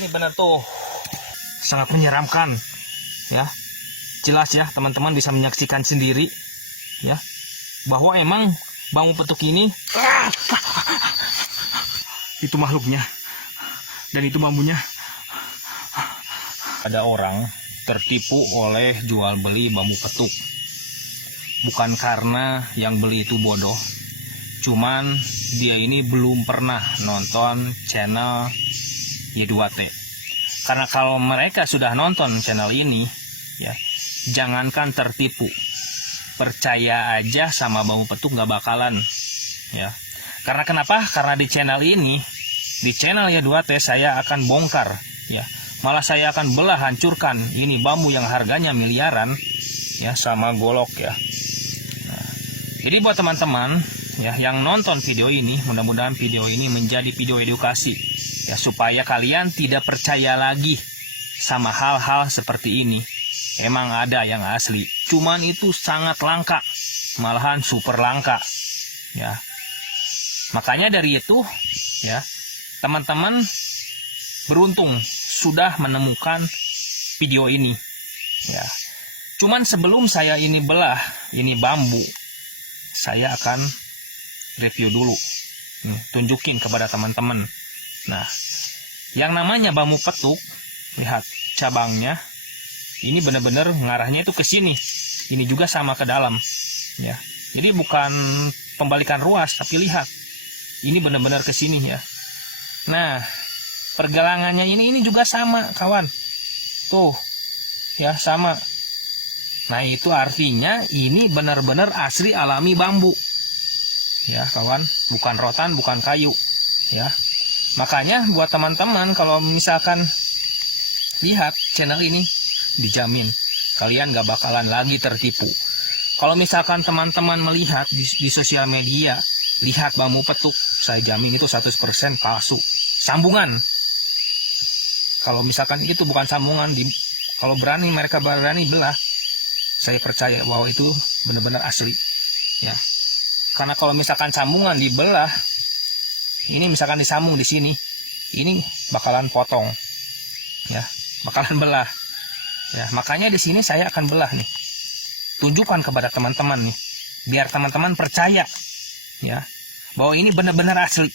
Ini benar tuh, sangat menyeramkan ya. Jelas ya, teman-teman bisa menyaksikan sendiri ya, bahwa emang bambu petuk ini itu makhluknya dan itu bambunya. Ada orang tertipu oleh jual beli bambu petuk. Bukan karena yang beli itu bodoh, cuman dia ini belum pernah nonton channel Y2T. Karena kalau mereka sudah nonton channel ini, ya, jangankan tertipu, percaya aja sama bambu petuk nggak bakalan, ya. Karena kenapa? Karena di channel ini, di channel Y2T saya akan bongkar, ya. Malah saya akan belah, hancurkan ini bambu yang harganya miliaran, ya, sama golok ya. Nah, jadi buat teman-teman ya yang nonton video ini, mudah-mudahan video ini menjadi video edukasi ya, supaya kalian tidak percaya lagi sama hal-hal seperti ini. Emang ada yang asli, cuman itu sangat langka, malahan super langka ya. Makanya dari itu ya, teman-teman beruntung sudah menemukan video ini ya. Cuman sebelum saya ini belah ini bambu, saya akan review dulu, tunjukin kepada teman-teman. Nah, yang namanya bambu petuk, lihat cabangnya, ini benar-benar ngarahnya itu ke sini. Ini juga sama ke dalam, ya. Jadi bukan pembalikan ruas, tapi lihat, ini benar-benar ke sini ya. Nah, pergelangannya ini juga sama, kawan. Tuh, ya sama. Nah, itu artinya ini benar-benar asli alami bambu. Ya kawan, bukan rotan, bukan kayu ya. Makanya buat teman-teman kalau misalkan lihat channel ini, dijamin kalian gak bakalan lagi tertipu. Kalau misalkan teman-teman melihat di sosial media, lihat bambu petuk, saya jamin itu 100% palsu, sambungan. Kalau misalkan itu bukan sambungan, kalau mereka berani belah, saya percaya bahwa itu benar-benar asli ya. Karena kalau misalkan sambungan dibelah, ini misalkan disambung di sini, ini bakalan potong, ya, bakalan belah, ya. Makanya di sini saya akan belah nih, tunjukkan kepada teman-teman nih, biar teman-teman percaya, ya, bahwa ini benar-benar asli,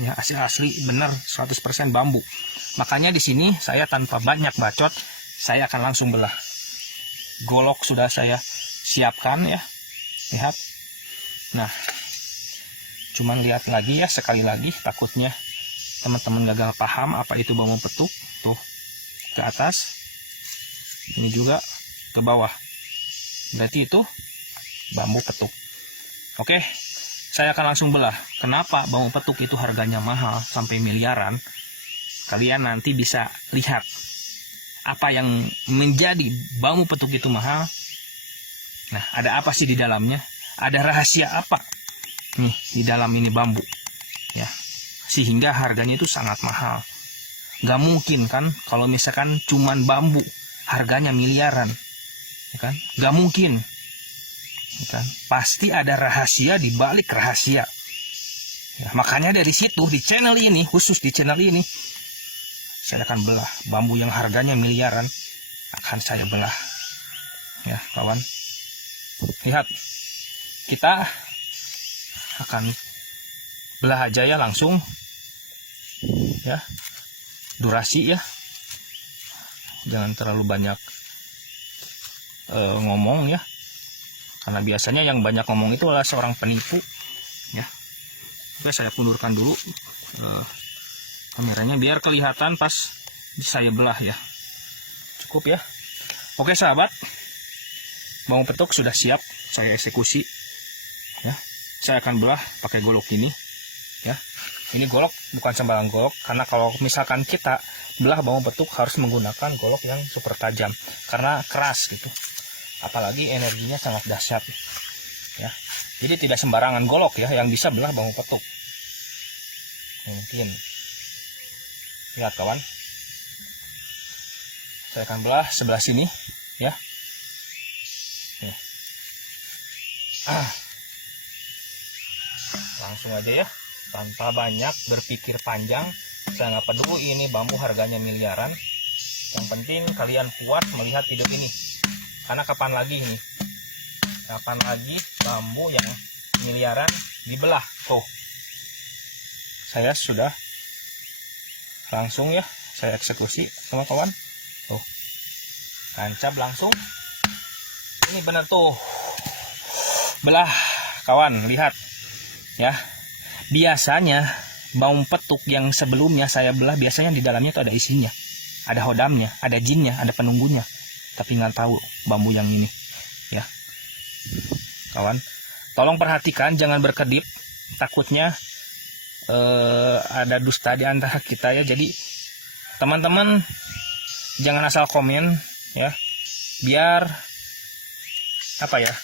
ya, asli benar 100% bambu. Makanya di sini saya tanpa banyak bacot, saya akan langsung belah. Golok sudah saya siapkan ya, lihat. Nah, cuman lihat lagi ya, sekali lagi, takutnya teman-teman gagal paham apa itu bambu petuk. Tuh, ke atas, ini juga ke bawah, berarti itu bambu petuk. Oke, saya akan langsung belah. Kenapa bambu petuk itu harganya mahal sampai miliaran? Kalian nanti bisa lihat apa yang menjadi bambu petuk itu mahal. Nah, ada apa sih di dalamnya? Ada rahasia apa nih di dalam ini bambu ya, sehingga harganya itu sangat mahal. Gak mungkin kan kalau misalkan cuman bambu harganya miliaran ya kan? Gak mungkin ya kan? Pasti ada rahasia di balik rahasia ya. Makanya dari situ di channel ini, khusus di channel ini, saya akan belah bambu yang harganya miliaran, akan saya belah ya kawan. Lihat, kita akan belah aja ya langsung ya. Durasi ya, jangan terlalu banyak ngomong ya, karena biasanya yang banyak ngomong itu adalah seorang penipu ya. Oke, saya pundurkan dulu kameranya biar kelihatan pas saya belah ya. Cukup ya. Oke sahabat, bambu petuk sudah siap saya eksekusi ya. Saya akan belah pakai golok ini ya. Ini golok bukan sembarang golok, karena kalau misalkan kita belah bambu petuk harus menggunakan golok yang super tajam karena keras gitu. Apalagi energinya sangat dahsyat ya. Jadi tidak sembarangan golok ya yang bisa belah bambu petuk. Mungkin lihat kawan, saya akan belah sebelah sini ya. Langsung aja ya, tanpa banyak berpikir panjang, Saya nggak peduli ini bambu harganya miliaran. Yang penting kalian puas melihat video ini. Karena kapan lagi nih? Kapan lagi bambu yang miliaran dibelah? Tuh. Saya sudah langsung ya, saya eksekusi sama kawan. Tuh. Tancap langsung. Ini benar tuh. Belah, kawan, lihat. Ya. Biasanya bambu petuk yang sebelumnya saya belah biasanya di dalamnya itu ada isinya. Ada hodamnya, ada jinnya, ada penunggunya. Tapi nggak tahu bambu yang ini. Ya. Kawan, tolong perhatikan, jangan berkedip. Takutnya ada dusta di antara kita ya. Jadi teman-teman jangan asal komen ya. Biar apa ya?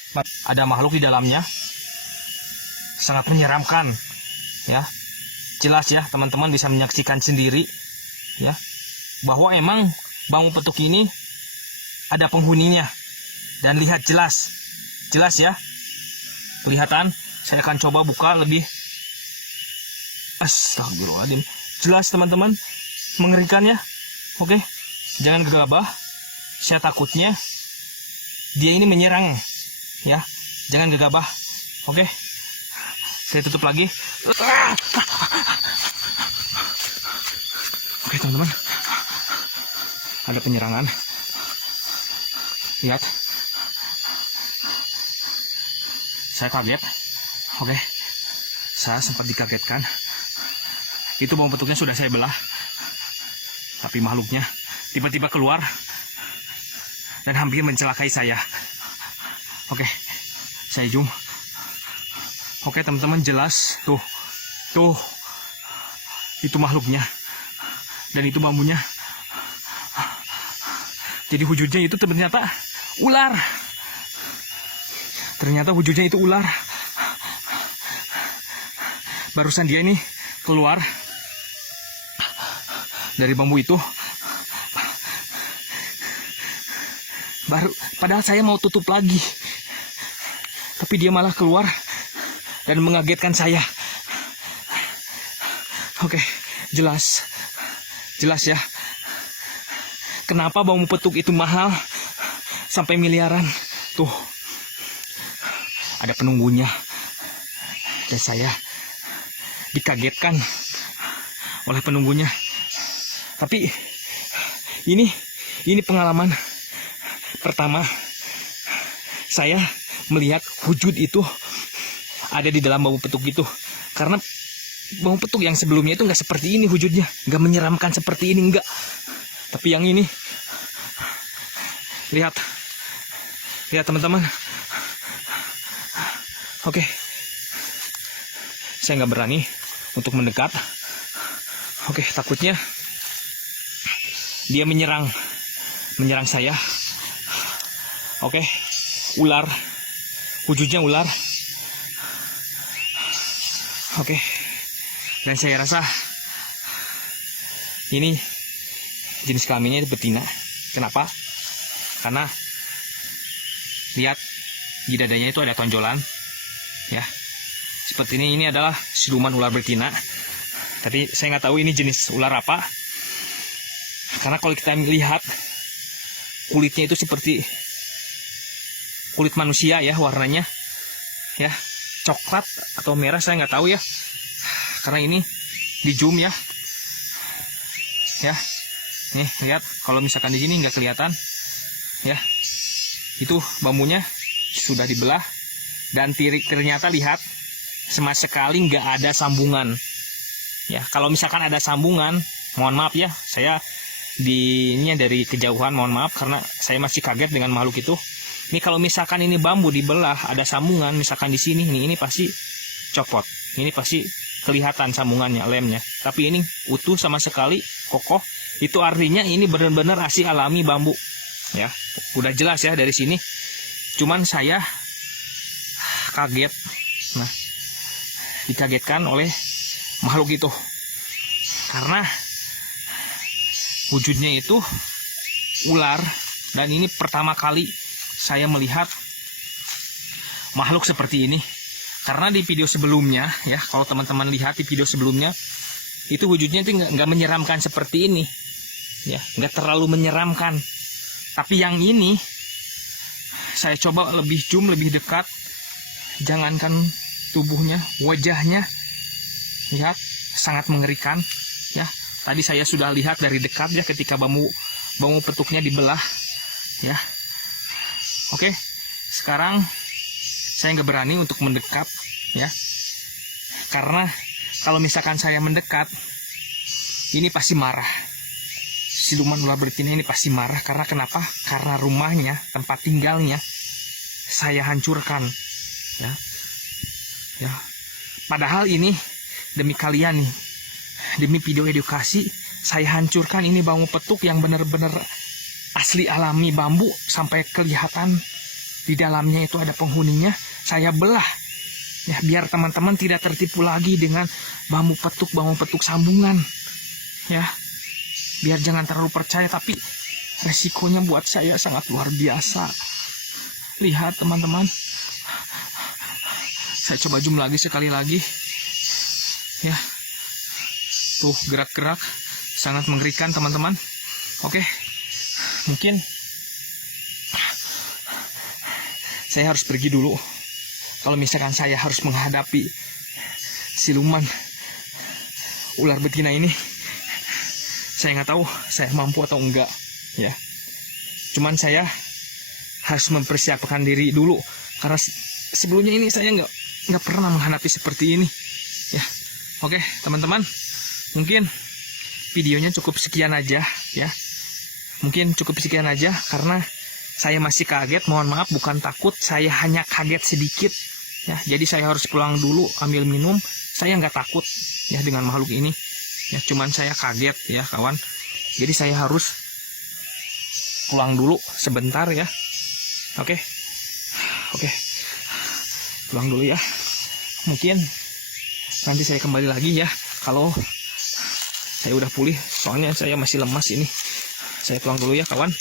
Ada makhluk di dalamnya. Sangat menyeramkan ya. Jelas ya, teman-teman bisa menyaksikan sendiri ya, bahwa emang bambu petuk ini ada penghuninya. Dan lihat jelas ya, kelihatan. Saya akan coba buka lebih. Astagfirullahaladzim, jelas teman-teman, mengerikan ya. Oke, jangan gegabah. Saya takutnya dia ini menyerang ya, jangan gegabah. Oke, saya tutup lagi. Oke teman-teman, ada penyerangan. Lihat, saya kaget. Oke, saya sempat dikagetkan. Itu bambu petuknya sudah saya belah, tapi makhluknya tiba-tiba keluar dan hampir mencelakai saya. Oke, saya zoom. Oke teman-teman, jelas tuh itu makhluknya dan itu bambunya. Jadi wujudnya itu ternyata ular. Ternyata wujudnya itu ular. Barusan dia ini keluar dari bambu itu. Padahal saya mau tutup lagi, tapi dia malah keluar dan mengagetkan saya. Oke, jelas ya. Kenapa bambu petuk itu mahal sampai miliaran? Tuh, ada penunggunya. Dan saya dikagetkan oleh penunggunya. Tapi ini pengalaman pertama saya melihat wujud itu ada di dalam bambu petuk itu. Karena bambu petuk yang sebelumnya itu nggak seperti ini wujudnya, nggak menyeramkan seperti ini, nggak. Tapi yang ini, lihat teman-teman. Oke, saya nggak berani untuk mendekat. Oke, takutnya dia menyerang saya. Oke, ular, wujudnya ular. Oke, dan saya rasa ini jenis kelaminnya betina. Kenapa? Karena lihat di dadanya itu ada tonjolan ya. Seperti ini adalah siluman ular betina. Tapi saya nggak tahu ini jenis ular apa. Karena kalau kita lihat kulitnya itu seperti kulit manusia ya, warnanya ya, coklat atau merah, saya nggak tahu ya. Karena ini di zoom ya. Ya. Nih, lihat, kalau misalkan di sini nggak kelihatan ya. Itu bambunya sudah dibelah dan ternyata lihat sama sekali nggak ada sambungan. Ya, kalau misalkan ada sambungan, mohon maaf ya, saya ini dari kejauhan, mohon maaf karena saya masih kaget dengan makhluk itu. Ini kalau misalkan ini bambu dibelah ada sambungan, misalkan di sini, ini pasti copot. Ini pasti kelihatan sambungannya, lemnya. Tapi ini utuh sama sekali, kokoh. Itu artinya ini benar-benar asli alami bambu. Ya, udah jelas ya dari sini. Cuman saya kaget. Nah, dikagetkan oleh makhluk itu. Karena wujudnya itu ular, dan ini pertama kali saya melihat makhluk seperti ini. Karena di video sebelumnya ya, kalau teman-teman lihat di video sebelumnya, itu wujudnya itu nggak menyeramkan seperti ini, ya, nggak terlalu menyeramkan. Tapi yang ini saya coba lebih zoom, lebih dekat. Jangankan tubuhnya, wajahnya, ya, sangat mengerikan. Ya, tadi saya sudah lihat dari dekat ya ketika bambu petuknya dibelah. Ya, oke. Sekarang saya nggak berani untuk mendekat, ya, karena kalau misalkan saya mendekat, ini pasti marah. Siluman ular betina ini pasti marah. Karena kenapa? Karena rumahnya, tempat tinggalnya, saya hancurkan. Ya, ya. Padahal ini demi kalian nih, demi video edukasi, saya hancurkan ini bambu petuk yang benar-benar asli alami bambu sampai kelihatan di dalamnya itu ada penghuninya. Saya belah. Ya, biar teman-teman tidak tertipu lagi dengan bambu petuk sambungan. Ya, biar jangan terlalu percaya, tapi resikonya buat saya sangat luar biasa. Lihat teman-teman, saya coba zoom lagi sekali lagi. Ya, tuh gerak-gerak, sangat mengerikan teman-teman. Oke, mungkin saya harus pergi dulu. Kalau misalkan saya harus menghadapi siluman ular betina ini, saya nggak tahu saya mampu atau enggak, ya. Cuman saya harus mempersiapkan diri dulu, karena sebelumnya ini saya nggak pernah menghadapi seperti ini, ya. Oke teman-teman, mungkin videonya cukup sekian aja, ya. Mungkin cukup sekian aja karena saya masih kaget. Mohon maaf, bukan takut, saya hanya kaget sedikit, ya. Jadi saya harus pulang dulu ambil minum. Saya nggak takut ya dengan makhluk ini, ya. Cuman saya kaget ya kawan. Jadi saya harus pulang dulu sebentar ya. Oke, pulang dulu ya. Mungkin nanti saya kembali lagi ya kalau saya udah pulih. Soalnya saya masih lemas ini. Saya pulang dulu ya kawan.